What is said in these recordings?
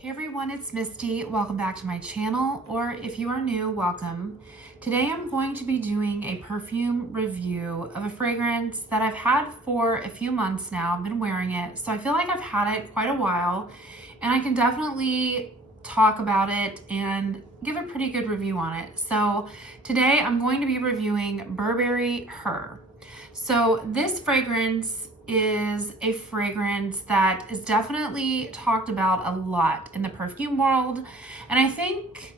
Hey everyone, it's Misty. Welcome back to my channel, or if you are new, welcome. Today I'm going to be doing a perfume review of a fragrance that I've had for a few months now. I've been wearing it, so I feel like I've had it quite a while, and I can definitely talk about it and give a pretty good review on it. So today I'm going to be reviewing Burberry Her. So this fragrance is a fragrance that is definitely talked about a lot in the perfume world. And I think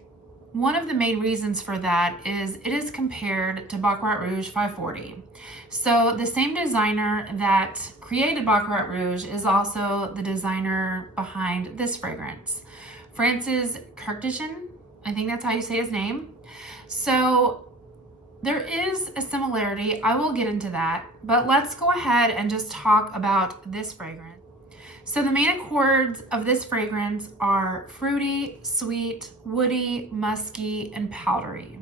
one of the main reasons for that is it is compared to Baccarat Rouge 540. So the same designer that created Baccarat Rouge is also the designer behind this fragrance. Francis Kurkdjian, I think that's how you say his name. So there is a similarity. I will get into that, but let's go ahead and just talk about this fragrance. So the main accords of this fragrance are fruity, sweet, woody, musky, and powdery.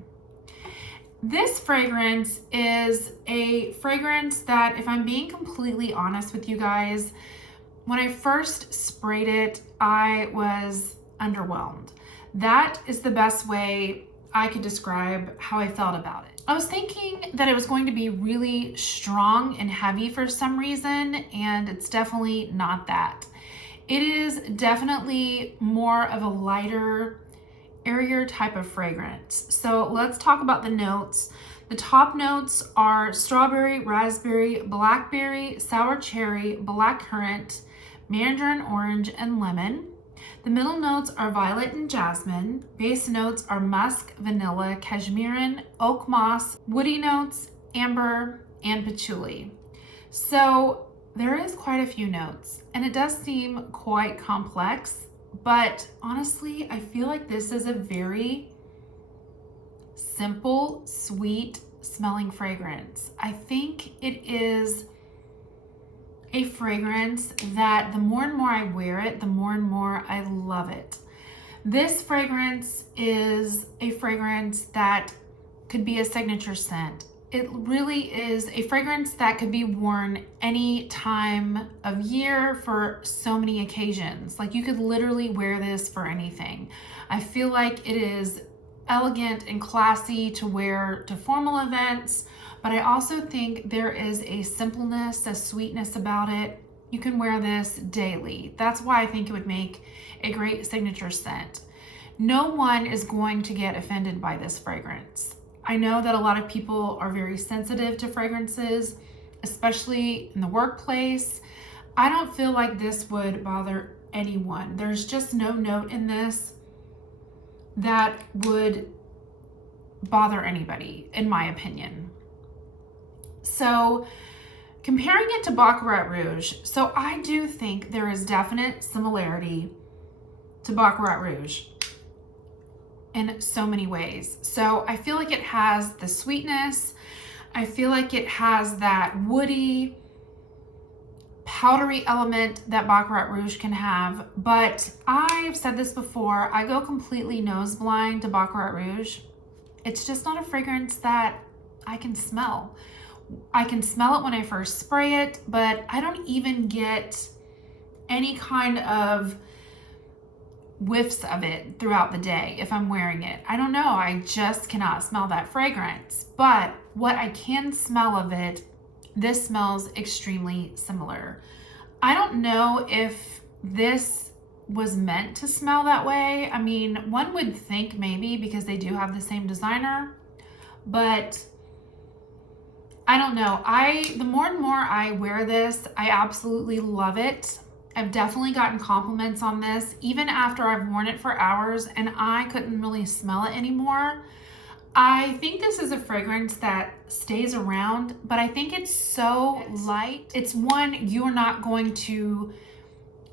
This fragrance is a fragrance that, if I'm being completely honest with you guys, when I first sprayed it, I was underwhelmed. That is the best way I could describe how I felt about it. I was thinking that it was going to be really strong and heavy for some reason, and it's definitely not that. It is definitely more of a lighter, airier type of fragrance. So let's talk about the notes. The top notes are strawberry, raspberry, blackberry, sour cherry, blackcurrant, mandarin orange, and lemon. The middle notes are violet and jasmine. Base notes are musk, vanilla, cashmerean, oak moss. Woody notes, amber, and patchouli. So there is quite a few notes, and it does seem quite complex, but honestly, I feel like this is a very simple, sweet smelling fragrance. I think it is a fragrance that the more and more I wear it, the more and more I love it. This fragrance is a fragrance that could be a signature scent. It really is a fragrance that could be worn any time of year for so many occasions. Like, you could literally wear this for anything. I feel like it is elegant and classy to wear to formal events, but I also think there is a simpleness, a sweetness about it. You can wear this daily. That's why I think it would make a great signature scent. No one is going to get offended by this fragrance. I know that a lot of people are very sensitive to fragrances, especially in the workplace. I don't feel like this would bother anyone. There's just no note in this that would bother anybody, in my opinion. So comparing it to Baccarat Rouge, so I do think there is definite similarity to Baccarat Rouge in so many ways. So I feel like it has the sweetness. I feel like it has that woody, powdery element that Baccarat Rouge can have. But I've said this before, I go completely nose blind to Baccarat Rouge. It's just not a fragrance that I can smell. I can smell it when I first spray it, but I don't even get any kind of whiffs of it throughout the day if I'm wearing it. I don't know, I just cannot smell that fragrance. But what I can smell of it, this smells extremely similar. I don't know if this was meant to smell that way. I mean, one would think maybe because they do have the same designer, but I don't know. The more and more I wear this, I absolutely love it. I've definitely gotten compliments on this, even after I've worn it for hours and I couldn't really smell it anymore. I think this is a fragrance that stays around, but I think it's so light. It's one you're not going to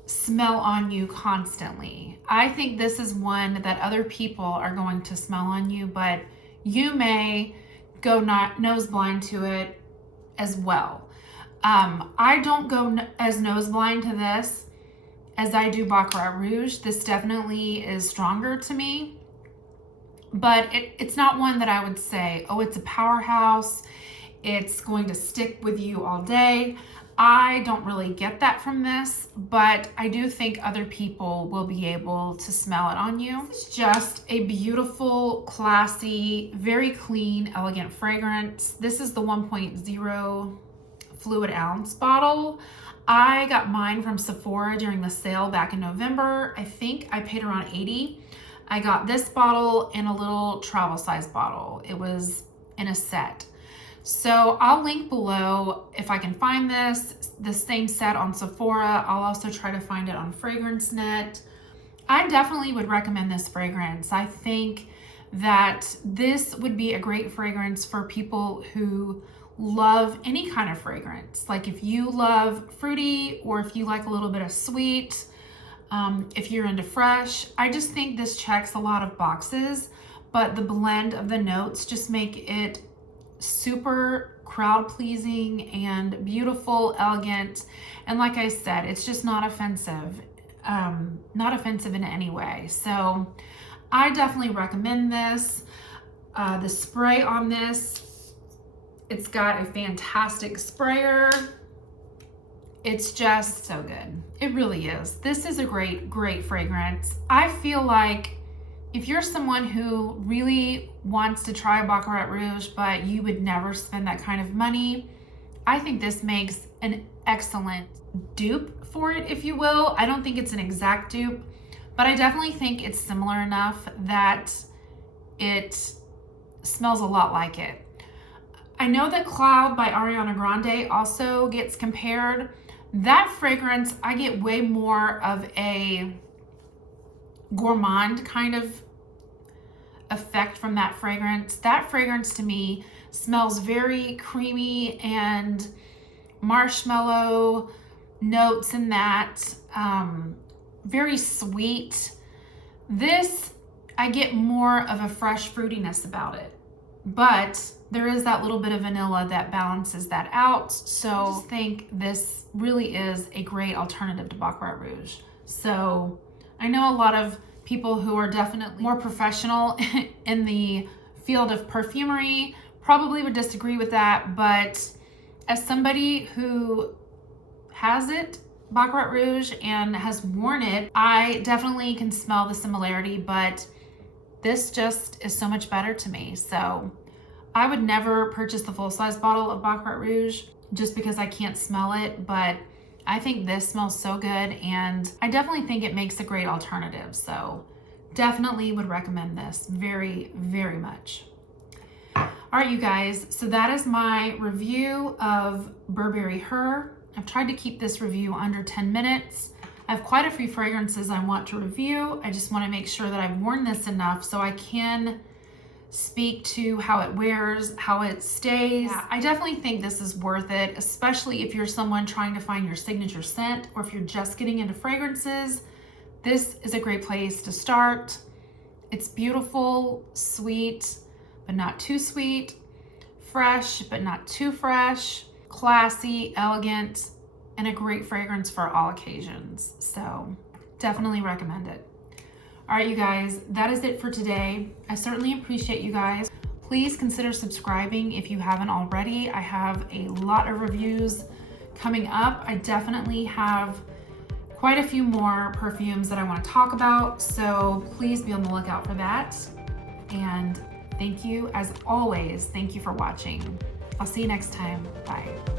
smell on you constantly. I think this is one that other people are going to smell on you, but you may go not nose blind to it as well. I don't go as nose blind to this as I do Baccarat Rouge. This definitely is stronger to me, but it's not one that I would say, oh, it's a powerhouse. It's going to stick with you all day. I don't really get that from this, but I do think other people will be able to smell it on you. It's just a beautiful, classy, very clean, elegant fragrance. This is the 1.0 fluid ounce bottle. I got mine from Sephora during the sale back in November. I think I paid around $80. I got this bottle and a little travel size bottle. It was in a set. So I'll link below if I can find the same set on Sephora. I'll also try to find it on FragranceNet. I definitely would recommend this fragrance. I think that this would be a great fragrance for people who love any kind of fragrance. Like if you love fruity, or if you like a little bit of sweet, if you're into fresh. I just think this checks a lot of boxes, but the blend of the notes just make it super crowd pleasing and beautiful, elegant. And like I said, it's just not offensive in any way. So I definitely recommend this. The spray on this, it's got a fantastic sprayer. It's just so good. It really is. This is a great, great fragrance. I feel like if you're someone who really wants to try Baccarat Rouge, but you would never spend that kind of money, I think this makes an excellent dupe for it, if you will. I don't think it's an exact dupe, but I definitely think it's similar enough that it smells a lot like it. I know that Cloud by Ariana Grande also gets compared. That fragrance, I get way more of a gourmand kind of effect from that fragrance. That fragrance to me smells very creamy and marshmallow notes in that, very sweet. This, I get more of a fresh fruitiness about it, but there is that little bit of vanilla that balances that out. So I just think this really is a great alternative to Baccarat Rouge. So I know a lot of people who are definitely more professional in the field of perfumery probably would disagree with that, but as somebody who has it, Baccarat Rouge, and has worn it, I definitely can smell the similarity, but this just is so much better to me. So I would never purchase the full-size bottle of Baccarat Rouge just because I can't smell it, but I think this smells so good, and I definitely think it makes a great alternative. So definitely would recommend this very, very much. All right, you guys, so that is my review of Burberry Her. I've tried to keep this review under 10 minutes. I have quite a few fragrances I want to review. I just want to make sure that I've worn this enough so I can speak to how it wears, how it stays. Yeah, I definitely think this is worth it, especially if you're someone trying to find your signature scent, or if you're just getting into fragrances. This is a great place to start. It's beautiful, sweet, but not too sweet, fresh, but not too fresh, classy, elegant, and a great fragrance for all occasions. So definitely recommend it. All right, you guys, that is it for today. I certainly appreciate you guys. Please consider subscribing if you haven't already. I have a lot of reviews coming up. I definitely have quite a few more perfumes that I want to talk about, so please be on the lookout for that. And thank you, as always, thank you for watching. I'll see you next time. Bye.